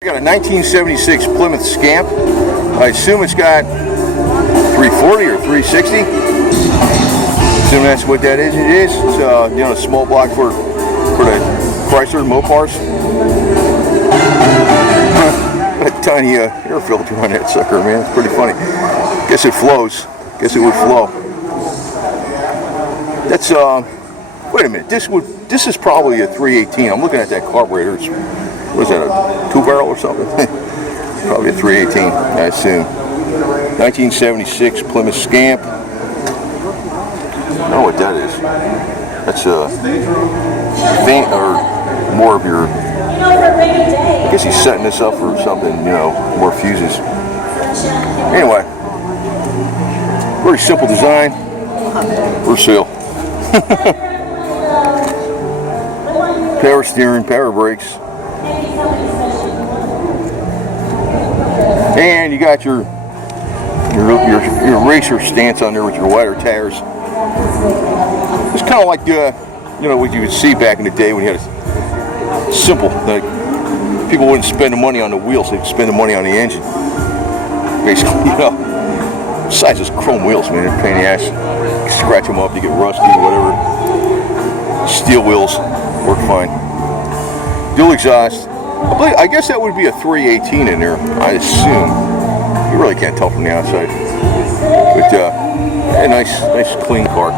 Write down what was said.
I got a 1976 Plymouth Scamp. I assume it's got 340 or 360. Assume that's what that is. It is. It's a small block for the Chrysler Mopars. Got a tiny air filter on that sucker, man. It's pretty funny. Guess it flows. Guess it would flow. That's wait a minute. This is probably a 318. I'm looking at that carburetor. What is that, a 2-barrel or something? Probably a 318, I assume. 1976 Plymouth Scamp. I don't know what that is. That's a faint or more of your. I guess he's setting this up for something, more fuses. Anyway, very simple design. For sale. Power steering, power brakes. And you got your racer stance on there with your wider tires. It's kind of like what you would see back in the day when you had a simple, like, people wouldn't spend the money on the wheels, they'd spend the money on the engine. Basically, besides those chrome wheels, man, they're a pain in the ass. You scratch them up, you get rusty, whatever. Steel wheels work fine. Dual exhaust. I guess that would be a 318 in there, I assume. You really can't tell from the outside. But a nice clean car.